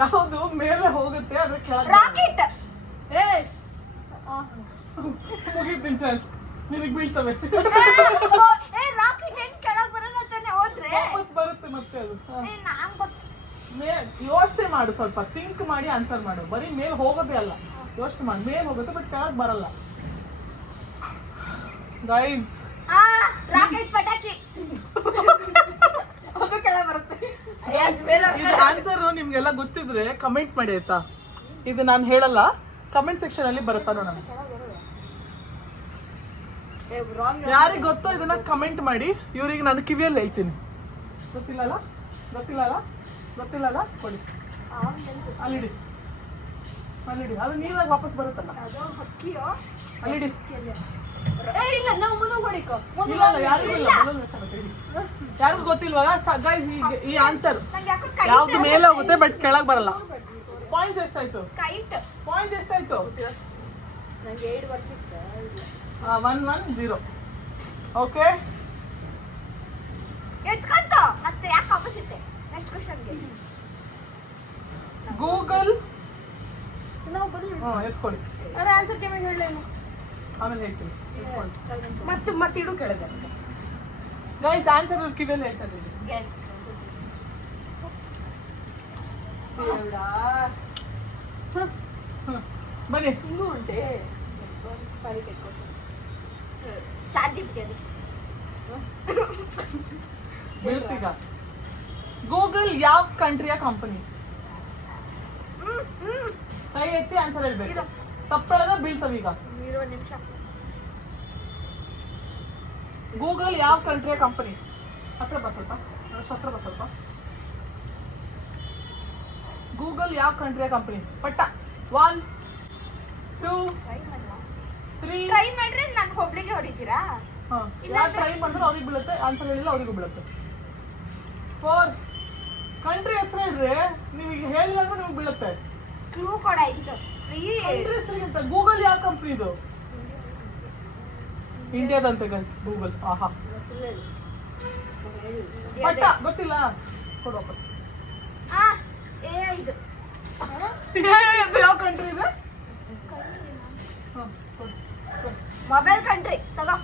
ಯಾವ್ದು ಮೇಲೆ ಹೋಗುತ್ತೆ ಆದ್ರೆ ಕೆಳಗ್ ರಾಕೆಟ್. ಮುಗಿತೀನಿ ಚಾನ್ಸ್. ನಿನಗ್ ಬೀಳ್ತವೆ. ರಾಕೆಟ್ ಹೆಂಗ್ ಕೆಳಗ್ ಬರಲ್ಲ ತಾನೆ ಹೋದ್ರೆ? ವಾಪಸ್ ಬರುತ್ತೆ ಮತ್ತೆ ಅದು. ನಾನ್ ಗೊತ್ತು. ಯೋಚನೆ ಮಾಡು, ಸ್ವಲ್ಪ ಥಿಂಕ್ ಮಾಡಿ ಆನ್ಸರ್ ಮಾಡು. ಬರೀ ಮೇಲ್ ಹೋಗೋದೇ ಅಲ್ಲ, ಯೋಚನೆ ಮಾಡಿ. ಮೇಲ್ ಹೋಗುತ್ತೆ ಬಟ್ ಕೆಳಗ್ ಬರಲ್ಲ ಗೈಸ್. ರಾಕೆಟ್ ಪಟಾಕಿ. ಅದು ಕೆಳಗ್ ಬರುತ್ತೆ. ಇದು ಆನ್ಸರ್ ನಿಮ್ಗೆಲ್ಲ ಗೊತ್ತಿದ್ರೆ ಕಮೆಂಟ್ ಮಾಡಿ ಆಯ್ತಾ? ಇದು ನಾನು ಹೇಳಲ್ಲ, ಕಮೆಂಟ್ ಸೆಕ್ಷನ್ ಅಲ್ಲಿ ಬರುತ್ತಾ ನೋಡೋಣ. ಯಾರಿಗೆ ಗೊತ್ತೋ ಇದನ್ನ ಕಮೆಂಟ್ ಮಾಡಿ. ಇವ್ರಿಗೆ ನಾನು ಕಿವಿಯಲ್ಲಿ ಹೇಳ್ತೀನಿ. ಗೊತ್ತಿಲ್ಲಲ್ಲ ಗೊತ್ತಿಲ್ಲಲ್ಲ ಗೊತ್ತಿಲ್ಲಲ್ಲ ಕೊಡಿ. ಅಲ್ಲಿಡಿ ಅಲ್ಲಿಡಿ. ಅದು ನೀರಾಗ ವಾಪಸ್ ಬರುತ್ತಲ್ಲ. ಹಕ್ಕಿಯೋ ಅಲ್ಲಿಡಿ. ಇಲ್ಲ ನಾವು ಮುನು ಹೊಡಿಕೋ. ಇಲ್ಲ ಯಾರಿಗೂ ಇಲ್ಲ. ಯಾರಿಗೂ ಗೊತ್ತಿಲ್ವಲ್ಲ ಗೈಸ್? ಈ ಆನ್ಸರ್ ಯಾವ್ದು ಮೇಲೆ ಹೋಗುತ್ತೆ ಬಟ್ ಕೆಳಗ್ ಬರಲ್ಲ. ಪಾಯಿಂಟ್ಸ್ ಎಷ್ಟಾಯ್ತು? ಕೈಟ್. ಪಾಯಿಂಟ್ಸ್ ಎಷ್ಟಾಯ್ತು? ನಂಗೆ 8 ಬರ್ತಿತ್ತು. 1-1-0. ಓಕೆ ಎತ್ಕಂತ ಮತ್ತೆ ಯಾಕೆ ವಾಪಸ್ ಇತ್ತೆ? ನೆಕ್ಸ್ಟ್ ಕ್ವೆಶ್ಚನ್ಗೆ ಗೂಗಲ್. ನಾವು ಬದಲು ಎತ್ಕೊಳ್ಳಿ. ಅದ ಆನ್ಸರ್ ಕೇಳಿ ಹೇಳಲೇನು? ಆಮೇಲೆ ಹೇಳ್ತೀನಿ. ಮತ್ತೆ ಇಡು ಕೆಳಗೆ. ಗೈಸ್ ಆನ್ಸರ್ ಕಿವಿಯಲ್ಲಿ ಹೇಳ್ತಾ ಇದ್ದೀನಿ. ಬನ್ನಿ. ಇನ್ನೂ ಉಂಟೆ ಚಾರ್ಜ್ ಬಿಟ್ಟು ಅದಕ್ಕೆ ಬೀಳ್ತೀಗ. ಗೂಗಲ್ ಯಾವ ಕಂಟ್ರಿಯ ಕಂಪನಿ? ಕೈ ಎತ್ತಿ ಆನ್ಸರ್ ಹೇಳ್ಬೇಕು. ತಪ್ಪಳದ ಬೀಳ್ತವೀಗ. ಒಂದು ನಿಮಿಷ. ಗೂಗಲ್ ಯಾವ ಕಂಟ್ರಿಯ ಕಂಪನಿ? ಹತ್ರ ಬಾ ಸ್ವಲ್ಪ. ಗೂಗಲ್ ಯಾವ ಕಂಟ್ರಿಯ ಕಂಪನಿ? ಪಟ್ಟ. 1 2 3. ಟ್ರೈ ಮಾಡ್ರೆ ನನ್ಗೆ ಒಬ್ಳಿಗೆ ಹೊಡಿತೀರಾ? ಯಾರು ಟ್ರೈ ಮಾಡಿದ್ರೆ ಅವ್ರಿಗೆ ಬೀಳುತ್ತೆ, ಆನ್ಸರ್ ಹೇಳಿಲ್ಲ ಅವರಿಗೂ ಬೀಳುತ್ತೆ. 4. ಕಂಟ್ರಿ ಹೆಸರು ಹೇಳ್ರಿ, ನೀವೀಗ ಹೇಳಿಲ್ಲ ಅಂದ್ರೆ ನಿಮ್ಗೆ ಬೀಳುತ್ತೆ. ಕ್ಲೂ ಕೊಡಾಯ್ತು ಪ್ಲೀಸ್. ಕಂಟ್ರಿ ಹೆಸರಿಗಿಂತ ಗೂಗಲ್ ಯಾವ ಕಂಪ್ನಿ ಇದು? ಇಂಡಿಯಾದಂತೆ ಗೈಸ್ ಗೂಗಲ್. ಆಹಾ ಪಟ್ಟ ಗೊತ್ತಿಲ್ಲ, ಕೊಡು ವಾಪಸ್. ಇದು ಯಾವ ಕಂಟ್ರಿ ಇದೆ? ಮೊಬೈಲ್ ಕಂಟ್ರಿ ತಗೋ.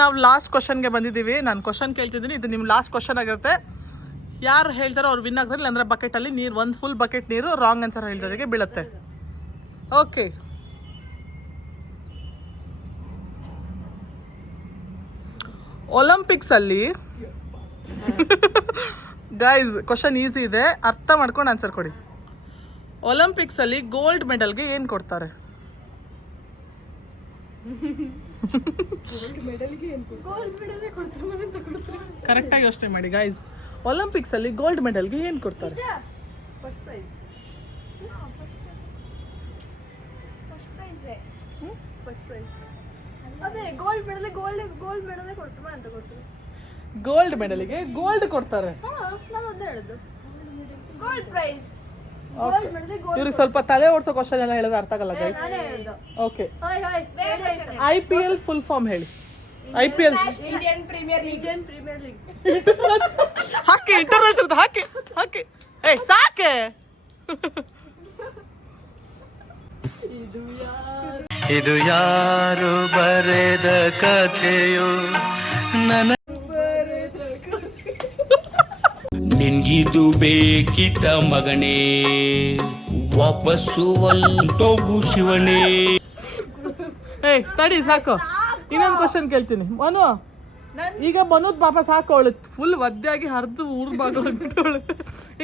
ನಾವು ಲಾಸ್ಟ್ ಕ್ವಶನ್ಗೆ ಬಂದಿದ್ದೀವಿ. ನಾನು ಕ್ವಶನ್ ಕೇಳ್ತಿದ್ದೀನಿ, ಇದು ನಿಮ್ಮ ಲಾಸ್ಟ್ ಕ್ವಶನ್ ಆಗಿರುತ್ತೆ. ಯಾರು ಹೇಳ್ತಾರೋ ಅವ್ರು ವಿನ್ ಆಗ್ತಾರೆ, ಇಲ್ಲಾಂದ್ರೆ ಬಕೆಟಲ್ಲಿ ನೀರು, ಒಂದು ಫುಲ್ ಬಕೆಟ್ ನೀರು ರಾಂಗ್ ಆನ್ಸರ್ ಹೇಳಿದವರಿಗೆ ಬೀಳುತ್ತೆ. ಓಕೆ, ಒಲಿಂಪಿಕ್ಸಲ್ಲಿ ಗೈಸ್ ಕ್ವಶನ್ ಈಸಿ ಇದೆ, ಅರ್ಥ ಮಾಡ್ಕೊಂಡು ಆನ್ಸರ್ ಕೊಡಿ. ಒಲಿಂಪಿಕ್ಸಲ್ಲಿ ಗೋಲ್ಡ್ ಮೆಡಲ್ಗೆ ಏನು ಕೊಡ್ತಾರೆ? ಕರೆಕ್ಟಾಗಿ ಯೋಚನೆ ಮಾಡಿ ಗೈಸ್. ಒಲಿಂಪಿಕ್ಸಲ್ಲಿ ಗೋಲ್ಡ್ ಮೆಡಲ್ಗೆ ಏನು ಕೊಡ್ತಾರೆ? First prize. ಅದೇ ಗೋಲ್ಡ್ ಮೆಡಲ್ ಕೊಡ್ತಾರೆ ಅಂತ ಕೊಡ್ತಾರೆ. ಗೋಲ್ಡ್ ಮೆಡಲ್ಗೆ ಗೋಲ್ಡ್ ಕೊಡ್ತಾರೆ. ನಾವು ಅದೇ ಹೇಳೋದು, ಗೋಲ್ಡ್ ಪ್ರೈಸ್. ಇವ್ರಿಗೆ ಸ್ವಲ್ಪ ತಲೆ ಓಡಿಸೋ ಕ್ವಶನ್ ಎಲ್ಲ ಹೇಳಿದ್ರೆ ಅರ್ಥ ಆಗಲ್ಲ guys. Okay, IPL full form ಹೇಳಿ. IPL Indian Premier League. Hockey, international hockey. ಏ ಸಾಕೆ. ಇದು ಯಾರು ಬರೆದ ಕಥೆಯೋ ನನ್ನ ನಿನ್ಗಿದು ಬೇಕಿತ ಮಗನೇ, ವಾಪಸ್ಸು ಹೊಂಟೋಗು ಶಿವನೇ. ಏಯ್ ತಡಿ ಸಾಕು, ಇನ್ನೊಂದು ಕ್ವಶನ್ ಕೇಳ್ತೀನಿ. ಮನು, ಈಗ ಮನುದ್ ಪಾಪ ಸಾಕು, ಅವಳು ಫುಲ್ ಒದ್ದೆಯಾಗಿ ಹರಿದು ಊರ್ಬಾಗೋಳು.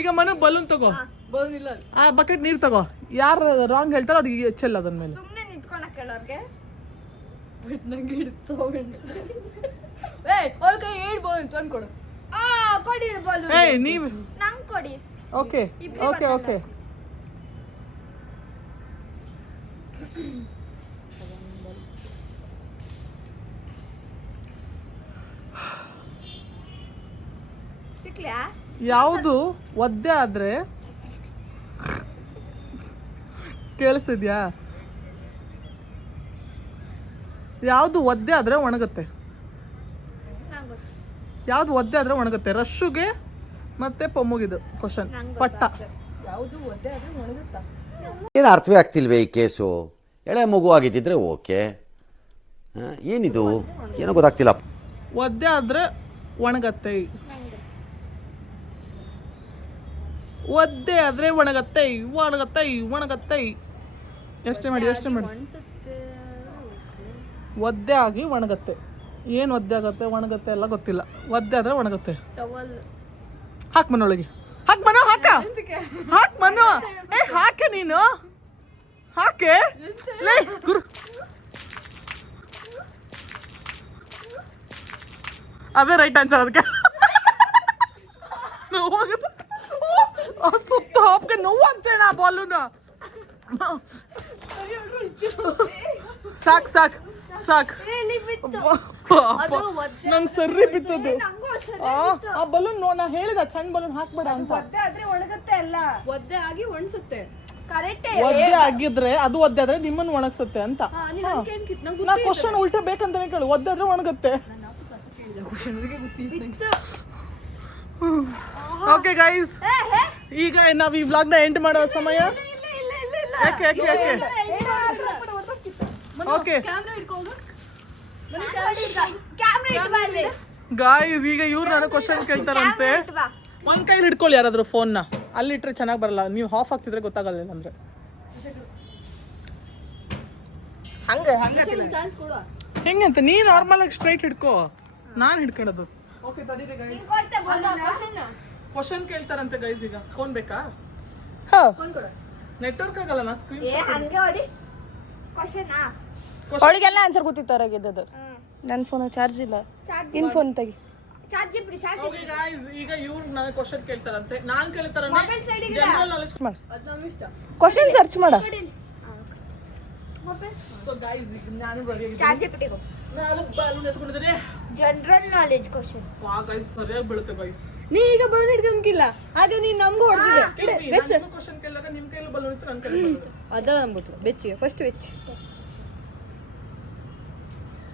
ಈಗ ಮನು ಬಲೂನ್ ತಗೋ, ಆ ಬಕೆಟ್ ನೀರು ತಗೋ. ಯಾರು ರಾಂಗ್ ಹೇಳ್ತಾರೋ ಅವ್ರಿಗೆ ಚೆಲ್ಲ ಅದನ್ನ ಮೇಲೆ. ಸುಮ್ಮನೆ ನಿಂತ್ಕೊಳಕ್ ಹೇಳೋರ್ಗೆ. ಕೊಡಿ ಬಾಲು. ಏಯ್ ನೀವು ನಂಗೆ ಕೊಡಿ. ಓಕೆ. ಸಿಕ್ಲಿಯಾ? ಯಾವುದು ಒದ್ದೆ ಆದ್ರೆ ಕೇಳಿಸ್ತಿದ್ಯಾ? ಯಾವುದು ಒದ್ದೆ ಆದ್ರೆ ಒಣಗುತ್ತೆ? ಯಾವ್ದು ಒದ್ದೆ ಆದ್ರೆ ಒಣಗುತ್ತೆ? ರಶ್ಶುಗೆ ಮತ್ತೆ ಪೊಮ್ಮುಗಿದು ಕ್ವಶನ್. ಪಟ್ಟ. ಏನು ಅರ್ಥವೇ ಆಗ್ತಿಲ್ವೇ ಈ ಕೇಸು? ಎಳೆ ಮಗು ಆಗಿದ್ದಿದ್ರೆ ಓಕೆ, ಏನಿದು ಏನೋ ಗೊತ್ತಾಗ್ತಿಲ್ಲ. ಒದ್ದೆ ಆದ್ರೆ ಒಣಗತ್ತೆ. ಒದ್ದೆ ಆದ್ರೆ ಒಣಗತ್ತೆ. ಯೋಚನೆ ಮಾಡಿ. ಒದ್ದೆ ಆಗಿ ಒಣಗತ್ತೆ. ಏನು ಒದ್ದೆ ಆಗತ್ತೆ ಒಣಗತ್ತೆ ಎಲ್ಲ ಗೊತ್ತಿಲ್ಲ. ಒದ್ದೆ ಆದ್ರೆ ಒಣಗತ್ತೆ. ಹಾಕ್ ಮನೊಳಗೆ, ಹಾಕ್ ಮನು, ಹಾಕ್ ಮನು. ಹಾಕೆ ನೀನು, ಹಾಕೆ. ಲೇ ಗುರು, ಅದೇ ರೈಟ್ ಆನ್ಸರ್. ಅದಕ್ಕೆ ನೋವಾಗುತ್ತೆ. ಸುತ್ತ ಹಾಪ್ಗೆ ನೋವು ಅಂತೇಳ ಬಾಲೂನ. ಸಾಕ್ ನನ್ ಸರ್ರಿ ಬಿತ್ತದು. ಆ ಬಲೂನ್ ನಾ ಹೇಳಿದ ಸಣ್ಣ ಬಲೂನ್ ಹಾಕ್ಬೇಡ ಅಂತ. ಒದ್ದೆ ಆಗಿ ಒಣಸುತ್ತೆ. ಒದ್ದೆ ಆಗಿದ್ರೆ ಅದು ಒದ್ದೆ ಆದ್ರೆ ನಿಮ್ಮನ್ನ ಒಣಗ್ಸುತ್ತೆ ಅಂತ. ನಾ ಕ್ವಶನ್ ಉಲ್ಟಾ ಬೇಕಂತಾನೆ ಕೇಳು. ಒದ್ದೆ ಆದ್ರೆ ಒಣಗುತ್ತೆ. ಓಕೆ ಗೈಸ್, ಈಗ ನಾವ್ ಈ ವ್ಲಾಗ್ ನ ಎಂಡ್ ಮಾಡೋ ಸಮಯ. ಯಾಕೆ ಓಕೆ ಗಾಯ್ಸ್, ಈಗ ಇವ್ರು ನಾನು ಕ್ವಶನ್ ಕೇಳ್ತಾರಂತೆ. ಒಂದ್ ಕೈಲಿ ಹಿಡ್ಕೊಳ್ಳಿ ಯಾರಾದ್ರೂ ಫೋನ್ನ. ಅಲ್ಲಿಟ್ರೆ ಚೆನ್ನಾಗಿ ಬರಲ್ಲ, ನೀವು ಆಫ್ ಆಗ್ತಿದ್ರೆ ಗೊತ್ತಾಗಲ್ಲ. ಅಂದ್ರೆ ಚಾನ್ಸ್ ಕೊಡು. ಹೆಂಗಂತ ನೀ ನಾರ್ಮಲ್ ಆಗಿ ಸ್ಟ್ರೈಟ್ ಹಿಡ್ಕೋ, ನಾನು ಹಿಡ್ಕೊಳ್ಳೋದು. ಓಕೆ ತಡೀರಿ ಗೈಸ್, ನೀನ್ ಕೊಡ್ತೆ ಕ್ವಶನ್ ಕೇಳ್ತಾರಂತೆ ಗೈಸ್. ಈಗ ಫೋನ್ ಬೇಕಾ? ಫೋನ್ ಕೊಡು. ನೆಟ್ವರ್ಕ್ ಆಗಲ್ಲ ನಾ ಸ್ಕ್ರೀನ್ ಏ ಹಂಗೆ ಹೊಡಿ. ಕ್ವಶನ್ ಅವಳಿಗೆಲ್ಲ ಆನ್ಸರ್ ಗೊತ್ತಿತ್ತು ಗೆದ್ದದು. ನನ್ನ ಫೋನ್ ಚಾರ್ಜ್ ಇಲ್ಲ, ನಿನ್ ಫೋನ್ ತೆಗಿ. ಚಾರ್ಜ್ ಬಿಡಿ, ಚಾರ್ಜ್ ಓಕೆ ಗೈಸ್, ಈಗ ಇವ್ರು ನನಗೆ ಕ್ವಶನ್ ಕೇಳ್ತಾರಂತೆ, ನಾನು ಕೇಳ್ತಾರಂತೆ ಮೊಬೈಲ್ ಸೈಡಿಗೆ ಜನರಲ್ ನಾಲೆಜ್ ಮಾಡು, ಕ್ವಶನ್ ಸರ್ಚ್ ಮಾಡ. ಮೊಬೈಲ್ ಸೊ ಗೈಸ್ ಈಗ ನಾನು ರೆಡಿ ಆಗಿದ್ದೀನಿ. ಚಾರ್ಜ್ ಬಿಟ್ಟಿಗೋ. ನಾನು ಬಾಲೂನ್ ಎತ್ಕೊಂಡಿದ್ದೀನಿ. General knowledge question. ವಾ ಗೈಸ್ ಸರಿಯಾಗಿ ಬೀಳುತ್ತೆ ಗೈಸ್. ನೀ ಈಗ ಬಲೂನ್ ಹಿಡ್ಕೊಂಗಿಲ್ಲ, ಆಗ ನೀ ನಮ್ಗೂ ಹೊಡೆದಿದೆ. ನಾನು ಕ್ವಶನ್ ಕೇಳಿದಾಗ ನಿಮ್ಮ ಕೈಯಲ್ಲಿ ಬಲೂನ್ ಇತ್ತು, ನನ್ನ ಕೈಯಲ್ಲಿ ಬಲೂನ್ ಇತ್ತು. ಅದ ನಂಬುತ್ತು. ಬೆಚ್ಚಿ ಫಸ್ಟ್ ಬೆಚ್ಚಿ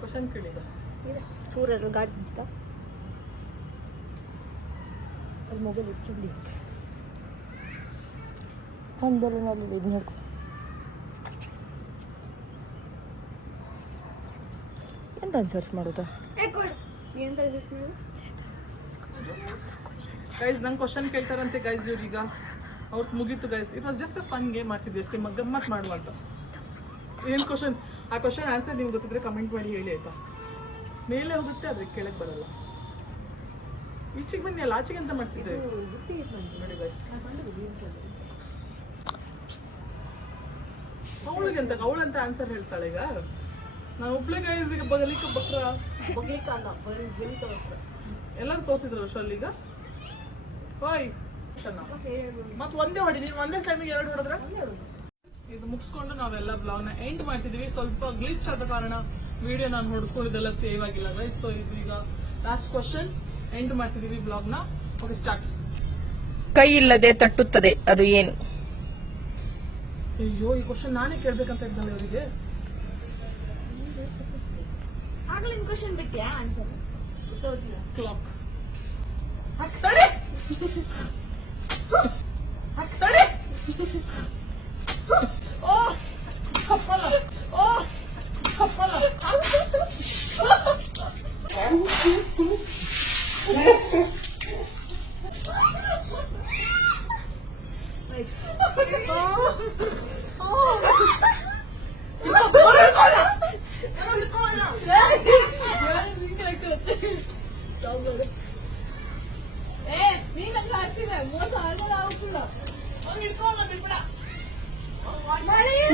ಕ್ವಶನ್ ಕೇಳಿ ಈಗ. ಚೂರರು ಗಾಡಿ ಅಂತ ಅಲ್ಲಿ ಮೊಬೈಲ್ ಇಟ್ಕೊಂಡು ಒಂದು ಬಲೂನಲ್ಲಿ ಇದು ನೋಡ್ಕೊ. ಎಂತ ಸರ್ಚ್ ಮಾಡೋದು? ಗೈಸ್ ನಂಗೆ ಕ್ವಶನ್ ಕೇಳ್ತಾರಂತೆ ಗೈಸ್ ಇವ್ರೀಗ. ಅವ್ರು ಮುಗೀತು guys. It was just a fun game ಮಾಡ್ತಿದ್ದೆ ಅಷ್ಟೇ, ಗಮ್ಮತ್ ಮಾಡುವಂತ. ಏನು ಕ್ವಶನ್, ಆ ಕ್ವಶನ್ ಆನ್ಸರ್ ನಿಮ್ಗೆ ಗೊತ್ತಿದ್ರೆ ಕಮೆಂಟ್ ಮಾಡಿ ಹೇಳಿ ಆಯ್ತಾ. ಮೇಲೆ ಹೋಗುತ್ತೆ ಆದರೆ ಕೆಳಗೆ ಬರಲ್ಲ. ಈಚೆಗೆ ಬನ್ನಿ, ಅಲ್ಲ ಆಚೆಗೆ ಅಂತ ಮಾಡ್ತಿದ್ದೆ ನೋಡಿ ಗೈಸ್. ಅವಳಿಗೆ ಅಂತ ಅವಳಂತ ಆನ್ಸರ್ ಹೇಳ್ತಾಳೆ. ಈಗ ನಾನು ಒಬ್ಳೆ ಗೈಸ್. ಈಗ ಬಗಲಿಕ್ಕೆ ಬಕ್ರ ಎಲ್ಲರೂ ತೋರಿಸಿದ್ರು ಶಲ್. ಈಗ ಹೋಯ್ ಮತ್ತೆ ಒಂದೇ ಹೊಡಿ, ನೀನು ಒಂದೇ ಟೈಮಿಗೆ 2 ಹೊಡೆದ್ರೆ ಇದು ಮುಗಿಸ್ಕೊಂಡು ನಾವೆಲ್ಲ ಬ್ಲಾಗ್ನ ಎಂಡ್ ಮಾಡ್ತಿದೀವಿ. ಸ್ವಲ್ಪ ಗ್ಲಿಚ್ ಆದ ಕಾರಣ ವಿಡಿಯೋ ನಾನು ಹೊಡಿಸ್ಕೊಂಡಿದ್ದೆಲ್ಲ ಸೇವ್ ಆಗಿಲ್ಲ ಗೈಸ್. ಸೊ ಇದು ಈಗ ಲಾಸ್ಟ್ ಕ್ವಶನ್, ಎಂಡ್ ಮಾಡ್ತಿದೀವಿ ಬ್ಲಾಗ್ನ. Okay start. ಕೈ ಇಲ್ಲದೆ ತಟ್ಟುತ್ತದೆ, ಅದು ಏನು? ಅಯ್ಯೋ ಈ ಕ್ವಶನ್ ನಾನೇ ಕೇಳ್ಬೇಕಂತ ಇದ್ದಲ್ಲ ಇವರಿಗೆ. ಆಗಲೇ ಕ್ವಶನ್ ಬಿಟ್ಟಿಯಾ ಆನ್ಸರ್? ಕ್ಲಾಕ್.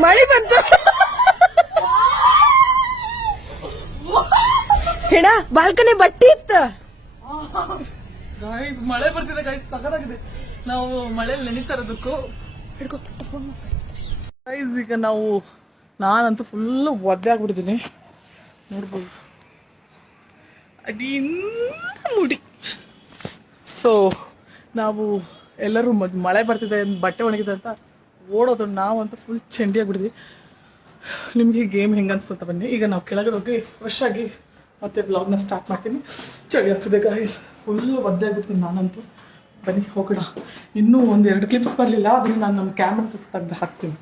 ಮಳೆ ಬಂತು ಹೇಳ, ಬಾಲ್ಕನಿ ಬಟ್ಟಿ ಇತ್ತ. ಗೈಸ್ ಮಳೆ ಬರ್ತಿದೆ ಗೈಸ್, ಸಗದಾಗಿದೆ. ನಾವು ಮಳೆಯಲ್ಲಿ ನೆನೀತಾ ಇರೋದಕ್ಕೂ ಗೈಸ್. ಈಗ ನಾನಂತೂ ಫುಲ್ಲು ಒದ್ದೆ ಆಗ್ಬಿಟ್ಟಿದ್ದೀನಿ, ನೋಡ್ಬೋದು ಅಡಿಯಿಂದ ಮುಡಿ. ಸೊ ನಾವು ಎಲ್ಲರೂ ಮಳೆ ಬರ್ತಿದೆ, ಬಟ್ಟೆ ಒಣಗಿದೆ ಅಂತ ಓಡೋದು. ನಾವಂತೂ ಫುಲ್ ಚಂಡಿ ಆಗ್ಬಿಟ್ಟಿದ್ವಿ. ನಿಮಗೆ ಗೇಮ್ ಹೆಂಗೆ ಅನ್ಸುತ್ತೆ ಬನ್ನಿ. ಈಗ ನಾವು ಕೆಳಗಡೆ ಹೋಗಿ ಫ್ರೆಶ್ ಆಗಿ ಮತ್ತೆ ಬ್ಲಾಗ್ನ ಸ್ಟಾರ್ಟ್ ಮಾಡ್ತೀನಿ. ಚಳಿ ಆಗ್ತಿದೆ ಗೈಸ್, ಫುಲ್ಲು ಒದ್ದೆ ಆಗ್ಬಿಡ್ತೀನಿ ನಾನಂತೂ. ಬನ್ನಿ ಹೋಗೋಣ. ಇನ್ನೂ 1-2 ಕ್ಲಿಪ್ಸ್ ಬರಲಿಲ್ಲ, ಅದನ್ನು ನಾನು ನಮ್ಮ ಕ್ಯಾಮ್ರಾ ತೆಗೆದು ಹಾಕ್ತೀನಿ.